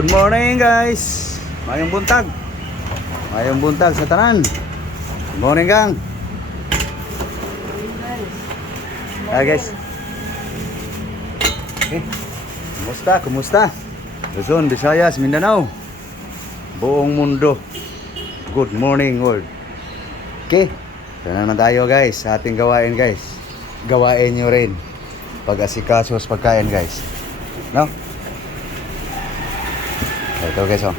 Good morning guys. Mayong buntag. Mayong buntag sa tanan. Good morning gang. Hi guys. Kumusta? Kumusta? Luzon, Visayas, Mindanao. Buong mundo. Good morning world. Okay. Ito naman tayo guys sa ating gawain guys. Gawain nyo rin pag-asikaso sa pagkain guys. No? Ito guys oh.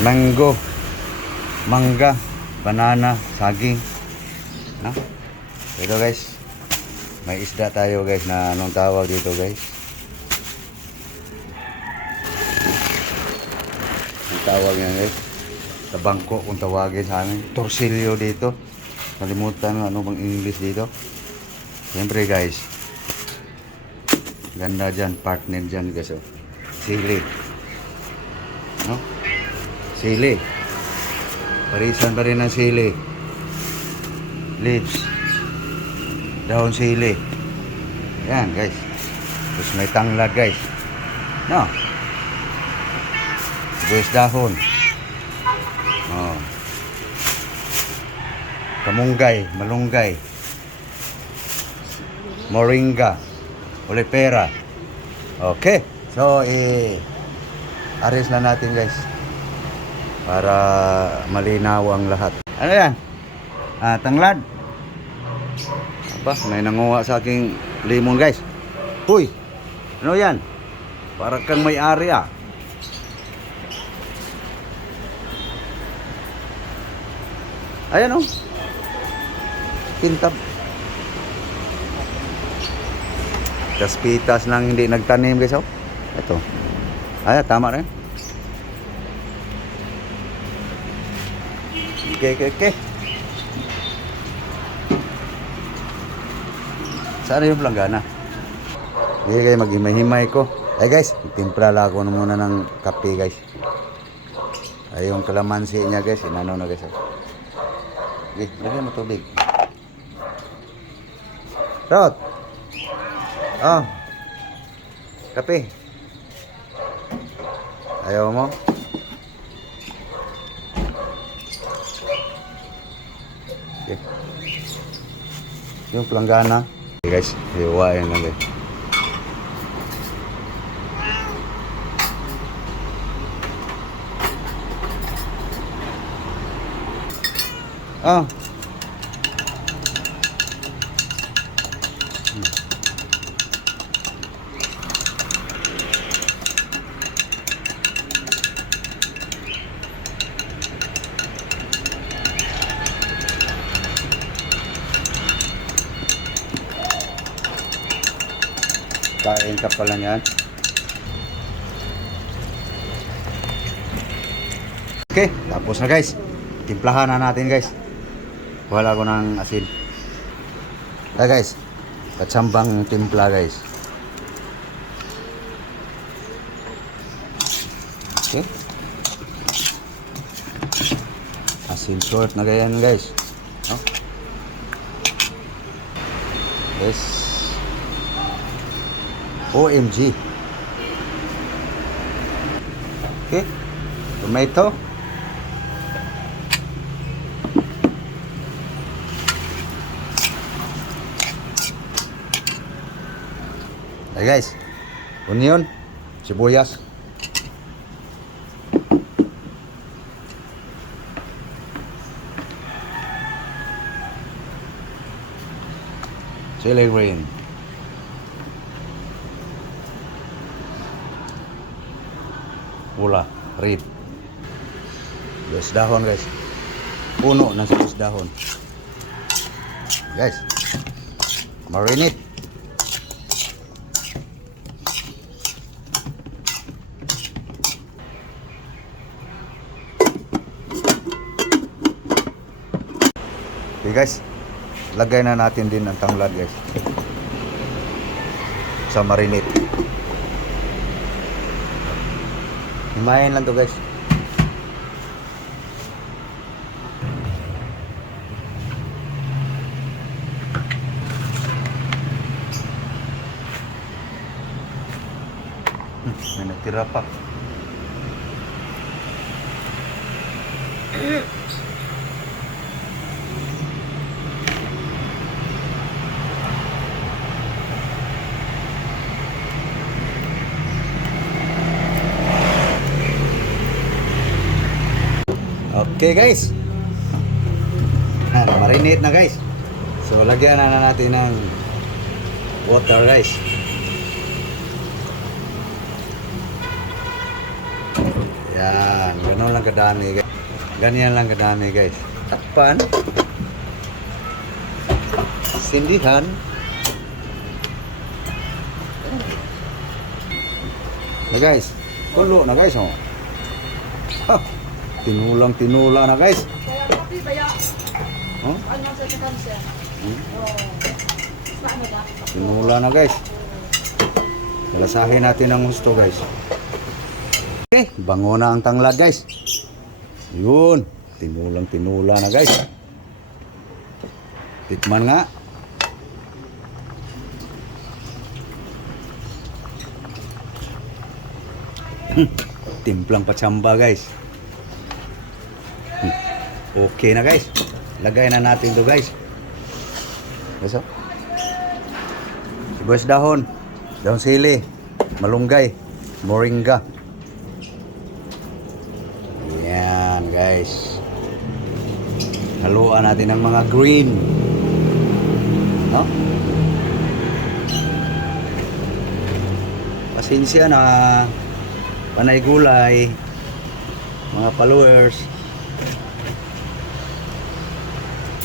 Mango, mangga, banana, saging. No? Ito guys. May isda tayo guys na anong tawag dito guys. Ang tawag niya guys. Sa bangko kung tawagin sa amin. Torsilyo dito. Kalimutan ano bang English dito. Siyempre guys. Ganda dyan, partner dyan guys oh. Sili. No? Sili. Parisan pa rin ng sili. Leaves. Dahon sili. Yan guys. Tapos may tanglad guys. No? Sibuyas dahon. Oh. Kamunggay, malunggay. Moringa. Olipera. Okay. So, aris na natin guys para malinaw ang lahat. Ano yan? Tanglad. Aba, may nanguha sa aking limon guys. Huy, ano yan? Para kang may-ari ah. Ayan oh. Kintab. Kaspitas lang hindi nagtanim guys oh. Ito. Ay, tama rin. Okay. Saan yung planggana? Hindi kayo mag-himay-himay ko. Ay guys, timpla lang ako muna ng kape guys. Ay yung kalamansi niya guys, inano na guys. Okay, lagyan mo tubig. Rod! Oh. Kape. Ayaw mo? Okay. Yung planggana. Okay guys, hiwain lang guys. Oh. Kain ka pala niyan. Okay, tapos na guys. Timplahan na natin guys. Wala ko ng asin. Guys, katsambang timpla guys. Okay. Asin short na ganyan guys. No? Yes. OMG. Okay. Tomato. Hey guys. Onion, sibuyas. Chili green. Pula, red. Sibuyas dahon guys. Puno ng sibuyas dahon. Guys. Marinate. Okay guys. Lagay na natin din ang tanglad guys. Sa marinate. Himayin lang to guys. May natira sira pa. Okay guys. Marinate na guys. So lagyan na natin ng water guys. Yan, ganun lang kadami guys. Ganyan lang kadami guys. Takpan. Sindihan. Na guys. Kulo na guys oh. Ha. Tinulang na guys. Huh? Tinula na guys. Lasahin natin ang gusto guys. Okay, bango na ang tanglad guys. Yun, tinula na guys. Tikman nga. Timplang patsamba guys. Okay na guys. Lagay na natin to guys. Guys, sibuyas dahon sili, malunggay, moringa. Yan guys. Haluan natin ng mga green. No? Pasensya na panay gulay, mga followers.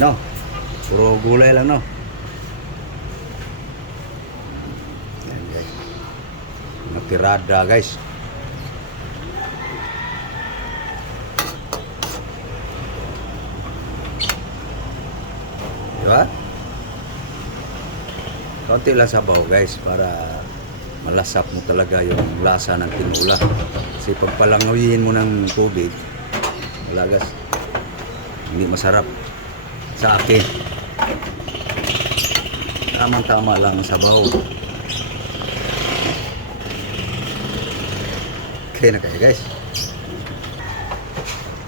No, puro gulay lang no. Yan guys. Mga tirada guys. Diba? Kaunti lang sabaw guys para malasap mo talaga yung lasa ng tinula. Kasi pag palangawihin mo ng tubig, wala gas. Hindi masarap. Sa akin tamang-tama lang ang sabaw. Okay na kayo guys.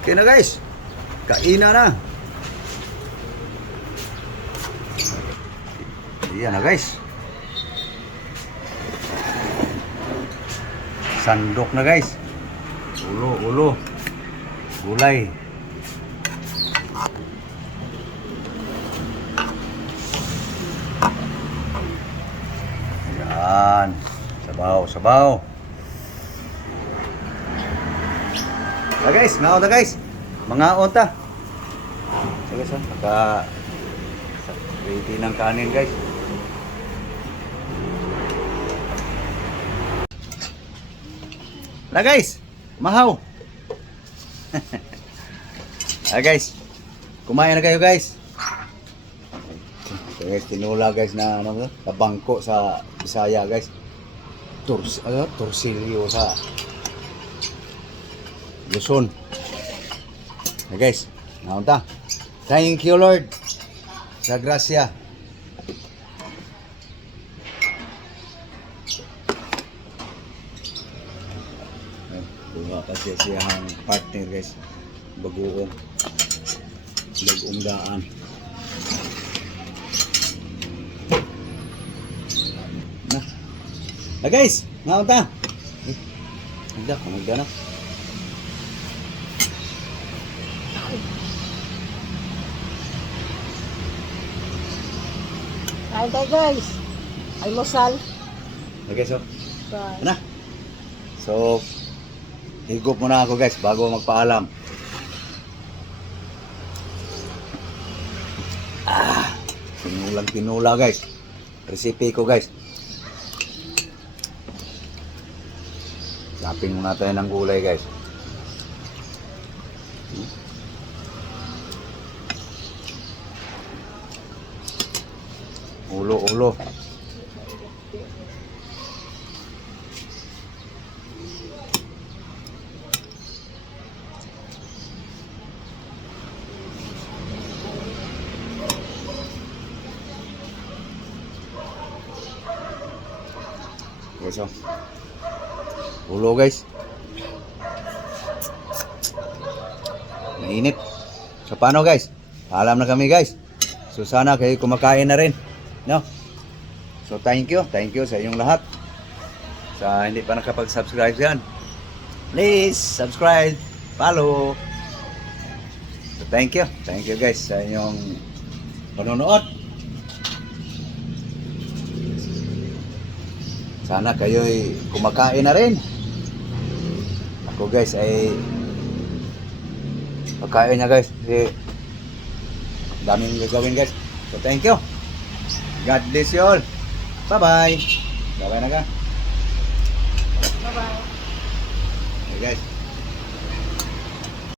Okay na guys. Kaina na. Iyan na guys. Sandok na guys. Ulo gulay. Yan. Sabaw. Na guys, naon na guys. Mga onta. So guys, ready ng kanin guys. Na guys, mahaw. Guys, kumain na kayo guys. So guys, tinula guys na bangko sa Bisaya guys. Torsilyo sa Luzon. Guys, naunta. Thank you Lord sa grasya. Bunga kasi siyang partner guys. Bagoong daan. Guys, naunta. Magda na. Kain tayo guys. Almusal. Okay, so. Ano? So, higop muna ako guys bago magpaalam. Tinula guys. Recipe ko guys. Lapin muna tayo ng gulay guys. Ulo. Okay, so Ulo guys. Mainit. So paano guys? Paalam na kami guys. So sana kayo kumakain na rin. No? So thank you sa inyong lahat. Sa hindi pa nakapag-subscribe yan, please subscribe, follow. So thank you guys sa inyong panonood. Sana kayo'y kumakain na rin. Ako guys ay pagkain niya guys. Kasi daming gagawin guys. So thank you. God bless you all. Bye bye. Bye bye na ka. Bye-bye. Okay guys.